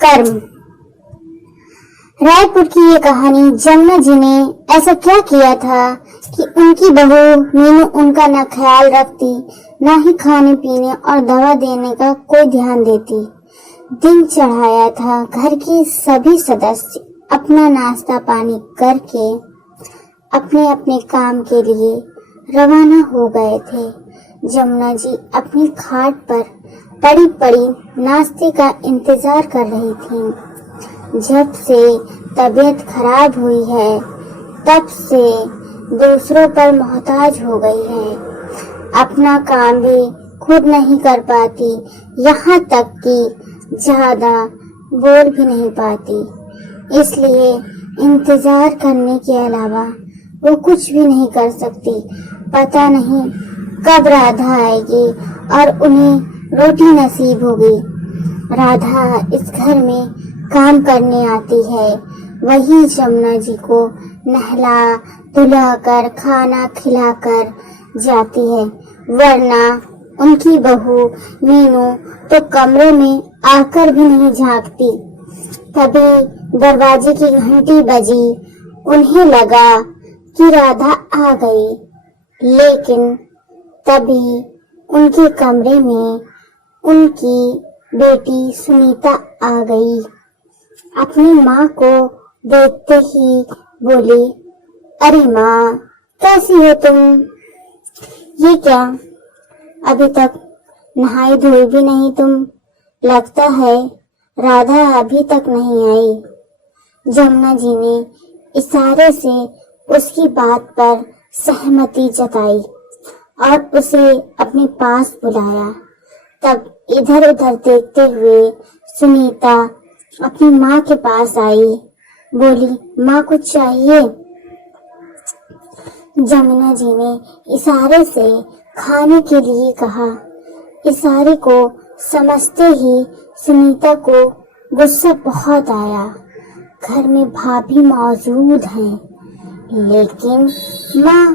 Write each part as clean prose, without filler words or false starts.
कर्म। रायपुर की ये कहानी जमुना जी ने ऐसा क्या किया था कि उनकी बहू मीनू उनका न ख्याल रखती, न ही खाने पीने और दवा देने का कोई ध्यान देती। दिन चढ़ाया था, घर के सभी सदस्य अपना नाश्ता पानी करके अपने अपने काम के लिए रवाना हो गए थे। जमुना जी अपनी खाट पर पड़ी पड़ी नाश्ते का इंतजार कर रही थीं। जब से तबीयत खराब हुई है तब से दूसरों पर मोहताज हो गई है। अपना काम भी खुद नहीं कर पाती, यहाँ तक कि ज्यादा बोल भी नहीं पाती। इसलिए इंतजार करने के अलावा वो कुछ भी नहीं कर सकती। पता नहीं कब राधा आएगी और उन्हें रोटी नसीब होगी। राधा इस घर में काम करने आती है, वही जमुना जी को नहला धुलाकर खाना खिलाकर जाती है, वरना उनकी बहू मीनू तो कमरे में आकर भी नहीं झांकती। तभी दरवाजे की घंटी बजी। उन्हें लगा कि राधा आ गई, लेकिन तभी उनके कमरे में उनकी बेटी सुनीता आ गई। अपनी माँ को देखते ही बोली, अरे माँ, कैसी हो तुम? ये क्या, अभी तक नहाई धोई भी नहीं तुम? लगता है राधा अभी तक नहीं आई। जमुना जी ने इशारे से उसकी बात पर सहमति जताई और उसे अपने पास बुलाया। तब इधर उधर देखते हुए सुनीता अपनी माँ के पास आई, बोली, माँ कुछ चाहिए? जमुना जी ने इशारे से खाने के लिए कहा। इशारे को समझते ही सुनीता को गुस्सा बहुत आया। घर में भाभी मौजूद हैं, लेकिन माँ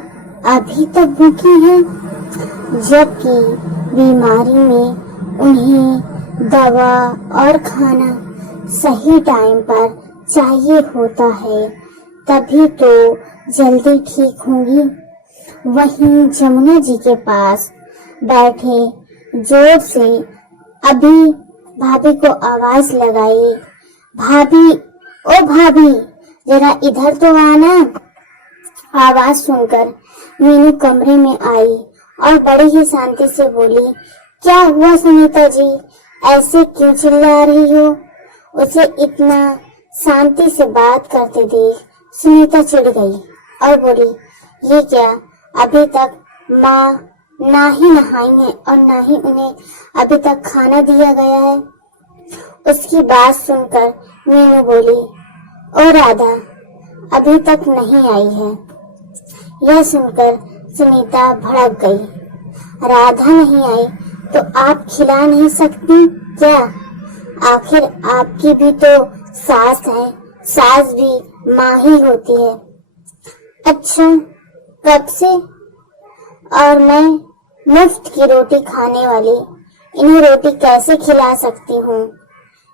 अभी तक भूखी है, जबकि बीमारी में उन्हें दवा और खाना सही टाइम पर चाहिए होता है, तभी तो जल्दी ठीक होंगी। वहीं जमुना जी के पास बैठे जोर से अभी भाभी को आवाज लगाई, भाभी, ओ भाभी, जरा इधर तो आना। आवाज सुनकर मीनू कमरे में आई और बड़ी ही शांति से बोली, क्या हुआ सुनीता जी, ऐसे क्यों चिल्ला रही हो? उसे इतना शांति से बात करते देख सुनीता चिढ़ गई और बोली, ये क्या, अभी तक माँ ना ही नहाई है और ना ही उन्हें अभी तक खाना दिया गया है। उसकी बात सुनकर मीनू बोली, ओ राधा अभी तक नहीं आई है। यह सुनकर सुनीता भड़क गई। राधा नहीं आई तो आप खिला नहीं सकती क्या? आखिर आपकी भी तो सास है, सास भी माँ ही होती है। अच्छा, कब से? और मैं मुफ्त की रोटी खाने वाली इन्हें रोटी कैसे खिला सकती हूँ?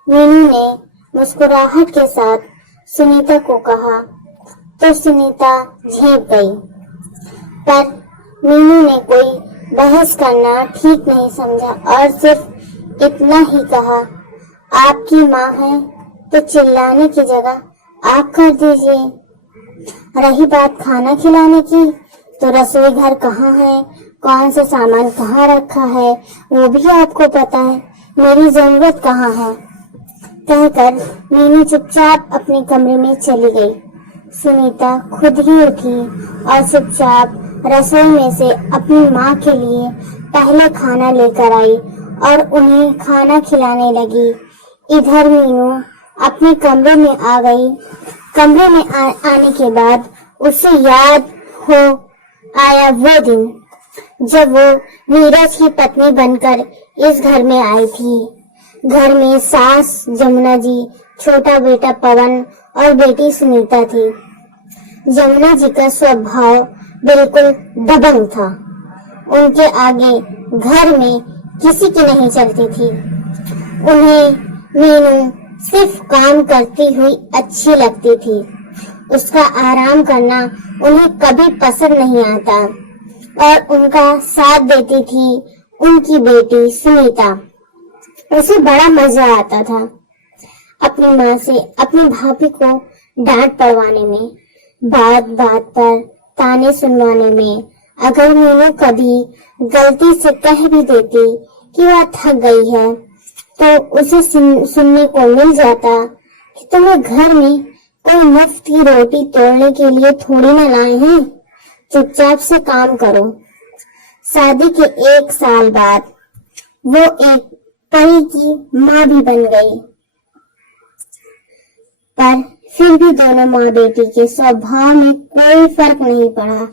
मीनू ने मुस्कुराहट के साथ सुनीता को कहा तो सुनीता झेप गई, पर मीनू ने कोई बहस करना ठीक नहीं समझा और सिर्फ इतना ही कहा, आपकी माँ है तो चिल्लाने की जगह आप कर दीजिए। रही बात खाना खिलाने की, तो रसोई घर कहाँ है, कौन सा सामान कहाँ रखा है, वो भी आपको पता है। मेरी जरूरत कहाँ है? कहकर मीनू चुपचाप अपने कमरे में चली गई। सुनीता खुद ही उठी और चुपचाप रसोई में से अपनी माँ के लिए पहले खाना लेकर आई और उन्हें खाना खिलाने लगी। इधर मीनू अपने कमरे में आ गई। कमरे में आने के बाद उसे याद हो आया वो दिन जब वो नीरज की पत्नी बनकर इस घर में आई थी। घर में सास जमुना जी, छोटा बेटा पवन और बेटी सुनीता थी। जमुना जी का स्वभाव बिल्कुल दबंग था। उनके आगे घर में किसी की नहीं चलती थी। उन्हें मीनू सिर्फ काम करती हुई अच्छी लगती थी। उसका आराम करना उन्हें कभी पसंद नहीं आता और उनका साथ देती थी उनकी बेटी सुनीता। उसे बड़ा मजा आता था अपनी माँ से अपनी भाभी को डांट पड़वाने में, बात बात पर ताने सुनवाने में। अगर मीनू कभी गलती से कह भी देती कि वह थक गई है तो उसे सुनने को मिल जाता कि तुम्हें घर में कोई मुफ्त की रोटी तोड़ने के लिए थोड़ी ना लाए हैं, चुपचाप से काम करो। शादी के 1 साल बाद वो एक परी की माँ भी बन गई, पर फिर भी दोनों माँ बेटी के स्वभाव में कोई फर्क नहीं पड़ा।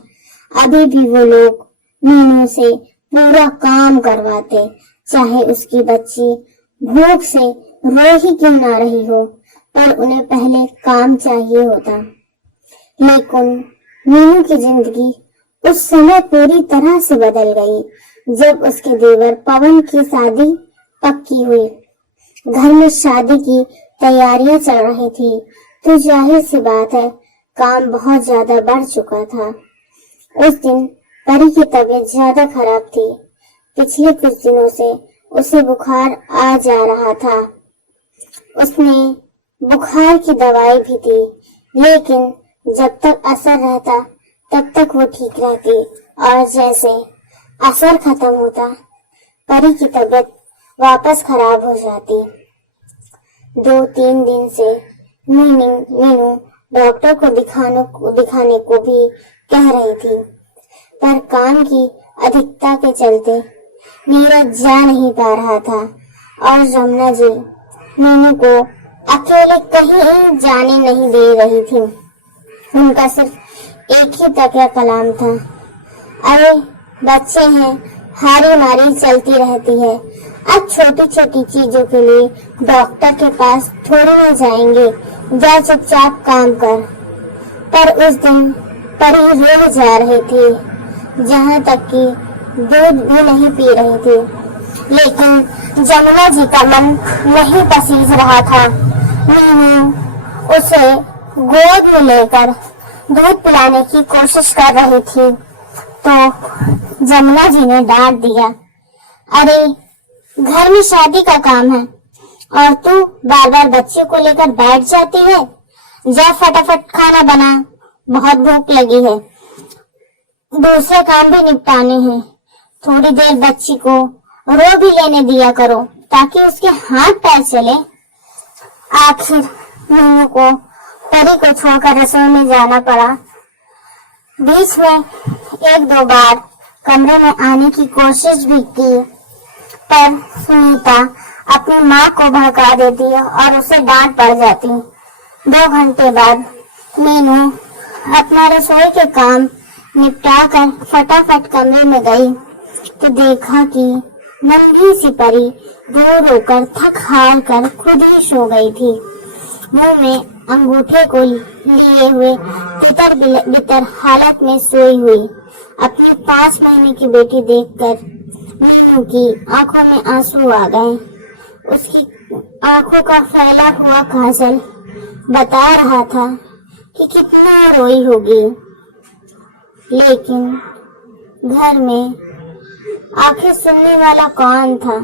अभी भी वो लोग मीनू से पूरा काम करवाते, चाहे उसकी बच्ची भूख से रो ही क्यों ना रही हो, पर उन्हें पहले काम चाहिए होता। लेकिन मीनू की जिंदगी उस समय पूरी तरह से बदल गई जब उसके देवर पवन की शादी पक्की हुई। घर में शादी की तैयारियां चल रही थी तो जाहिर सी बात है काम बहुत ज्यादा बढ़ चुका था। उस दिन परी की तबीयत ज्यादा खराब थी। पिछले कुछ दिनों से उसे बुखार आ जा रहा था। उसने बुखार की दवाई भी दी, लेकिन जब तक असर रहता तब तक वो ठीक रहती और जैसे असर खत्म होता परी की तबीयत वापस खराब हो जाती। 2-3 दिन से मीनू डॉक्टर को दिखाने को भी कह रही थी, पर काम की अधिकता के चलते नीरज जा नहीं पा रहा था और जमुना जी मीनू को अकेले कहीं जाने नहीं दे रही थी। उनका सिर्फ एक ही तकिया कलाम था। अरे बच्चे हैं, हारी मारी चलती रहती है। अब छोटी छोटी चीजों के लिए डॉक्टर के पास थोड़ी ना जाएंगे, जा चुपचाप काम कर। पर उस दिन परी रो जा रही थी, जहाँ तक कि दूध भी नहीं पी रही थी। लेकिन जमुना जी का मन नहीं पसीज रहा था। मीनू उसे गोद में लेकर दूध पिलाने की कोशिश कर रही थी तो जमुना जी ने डांट दिया, अरे घर में शादी का काम है और तू बार बार बच्चे को लेकर बैठ जाती है। जा फटाफट खाना बना, बहुत भूख लगी है। दूसरे काम भी निपटाने हैं। थोड़ी देर बच्ची को रो भी लेने दिया करो ताकि उसके हाथ पैर चले। आखिर मीनू को परी को छोड़कर रसोई में जाना पड़ा। बीच में 1-2 बार कमरे में आने की कोशिश भी की, पर सुनीता अपनी माँ को भड़का देती और उसे डांट पड़ जाती। 2 घंटे बाद मीनू अपना रसोई के काम निपटा कर फटाफट कमरे में गई तो देखा कि नन्ही सी परी रो रो कर थक हार कर खुद ही सो गई थी। मुंह में अंगूठे को लिए हुए तितर बितर हालत में सोई हुई अपनी 5 महीने की बेटी देखकर मीनू की आंखों में आंसू आ गए। उसकी आंखों का फैला हुआ काजल बता रहा था कि कितना रोई होगी। लेकिन घर में आखिर सुनने वाला कौन था?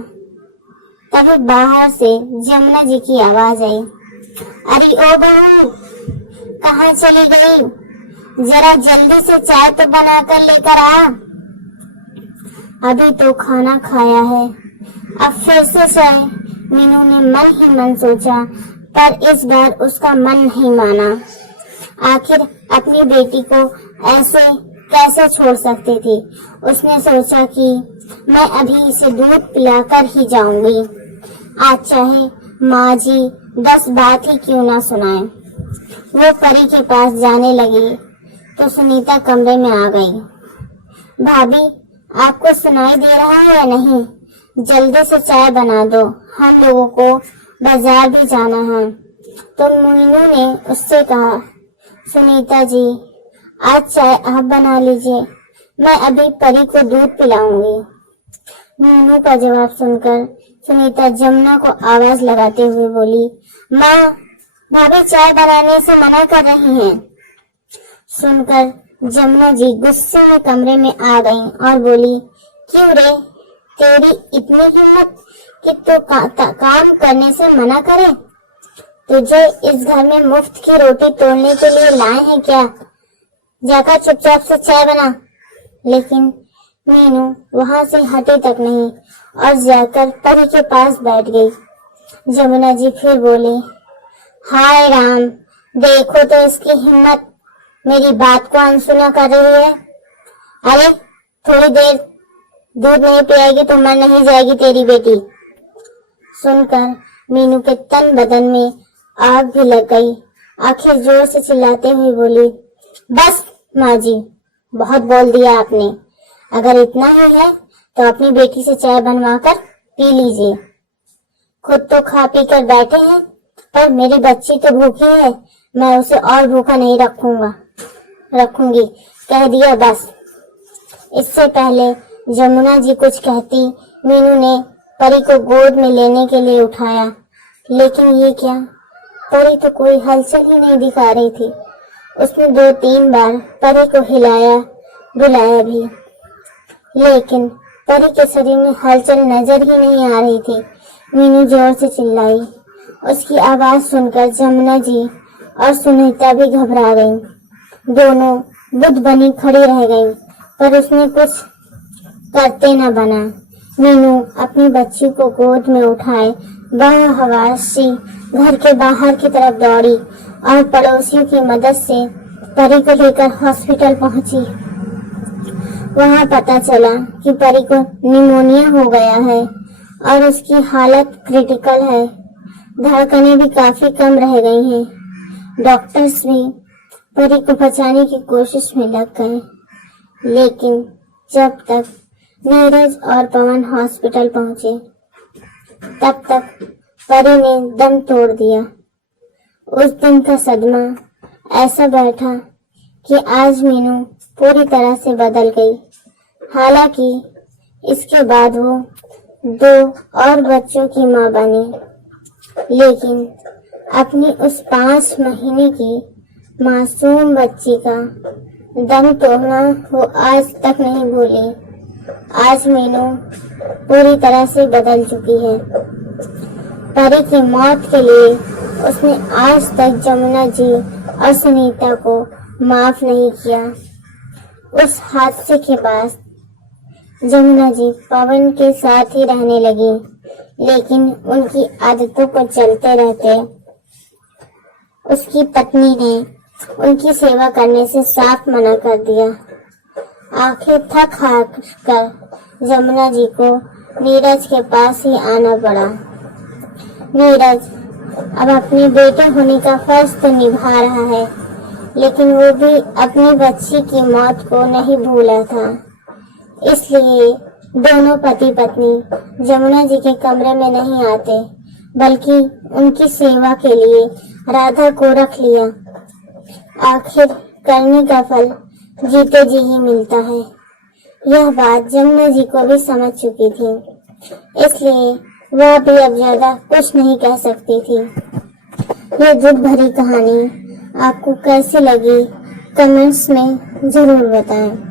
तभी बाहर से जमुना जी की आवाज आई, अरे ओ बहू, कहाँ चली गई? जरा जल्दी से चाय तो बना कर लेकर आ। अभी तो खाना खाया है, अब फिर से चाय। मीनू ने मन ही मन सोचा, पर इस बार उसका मन नहीं माना। आखिर अपनी बेटी को ऐसे कैसे छोड़ सकती थी? उसने सोचा कि मैं अभी इसे दूध पिलाकर ही जाऊंगी, आज चाहे माँ जी 10 बात ही क्यों ना सुनाए। वो परी के पास जाने लगी तो सुनीता कमरे में आ गई। भाभी, आपको सुनाई दे रहा है या नहीं? जल्दी से चाय बना दो, हम लोगों को बाजार भी जाना है। तो मीनू ने उससे कहा, सुनीता जी, आज चाय आप बना लीजिए, मैं अभी परी को दूध पिलाऊंगी। मीनू का जवाब सुनकर सुनीता जमुना को आवाज लगाते हुए बोली, माँ, भाभी चाय बनाने से मना कर रही हैं। सुनकर जमुना जी गुस्से में कमरे में आ गईं और बोली, क्यों रे, तेरी इतनी हिम्मत कि तू काम करने से मना करे? तुझे इस घर में मुफ्त की रोटी तोड़ने के लिए लाए हैं क्या? जाकर चुपचाप से चाय बना। लेकिन मीनू वहां से हटी तक नहीं और जाकर परी के पास बैठ गई। जमुना जी फिर बोले, हाय राम, देखो तो इसकी हिम्मत, मेरी बात को अनसुना कर रही है। अरे थोड़ी देर दूध नहीं पिलाएगी तो मर नहीं जाएगी तेरी बेटी। सुनकर मीनू के तन बदन में आग भी लग गई। आखिर जोर से चिल्लाते हुए बोली, बस माँ जी, बहुत बोल दिया आपने। अगर इतना ही है तो अपनी बेटी से चाय बनवा कर पी लीजिए। खुद तो खा पी कर बैठे हैं, पर मेरी बच्ची तो भूखी है, मैं उसे और भूखा नहीं रखूंगी, कह दिया बस। इससे पहले जमुना जी कुछ कहती, मीनू ने परी को गोद में लेने के लिए उठाया, लेकिन ये क्या, परी तो कोई हलचल ही नहीं दिखा रही थी। उसने 2-3 बार परी को हिलाया बुलाया भी, लेकिन परी के शरीर में हलचल नजर ही नहीं आ रही थी। मीनू जोर से चिल्लाई। उसकी आवाज सुनकर जमुना जी और सुनीता भी घबरा गईं। दोनों बुद्ध बनी खड़ी रह गईं, पर उसने कुछ करते न बना। मीनू अपनी बच्ची को गोद में उठाए बहवासी घर के बाहर की तरफ दौड़ी और पड़ोसियों की मदद से परी को लेकर हॉस्पिटल पहुंची। वहां पता चला कि परी को निमोनिया हो गया है और उसकी हालत क्रिटिकल है। धड़कनें भी काफी कम रह गई हैं। डॉक्टर्स भी परी को बचाने की कोशिश में लग गए, लेकिन जब तक नीरज और पवन हॉस्पिटल पहुंचे, तब तक परी ने दम तोड़ दिया। उस दिन का सदमा ऐसा बैठा कि आज मीनू पूरी तरह से बदल गई। हालांकि इसके बाद वो 2 और बच्चों की मां बनी, लेकिन अपनी उस 5 महीने की मासूम बच्ची का दम तोड़ना वो आज तक नहीं भूली। आज मीनू पूरी तरह से बदल चुकी है। परी की मौत के लिए उसने आज तक जमुना जी और सुनीता को माफ नहीं किया। उस हादसे के बाद जमुना जी पवन के साथ ही रहने लगी, लेकिन उनकी आदतों को चलते रहते उसकी पत्नी ने उनकी सेवा करने से साफ मना कर दिया। आखिर थक हार कर जमुना जी को नीरज के पास ही आना पड़ा। नीरज अब अपने बेटे होने का फर्ज तो निभा रहा है, लेकिन वो भी अपनी बच्ची की मौत को नहीं भूला था। इसलिए दोनों पति पत्नी जमुना जी के कमरे में नहीं आते, बल्कि उनकी सेवा के लिए राधा को रख लिया। आखिर करने का फल जीते जी ही मिलता है। यह बात जमुना जी को भी समझ चुकी थी, इसलिए वह भी अब ज्यादा कुछ नहीं कह सकती थी। यह दुख भरी कहानी आपको कैसी लगी, कमेंट्स में जरूर बताएं।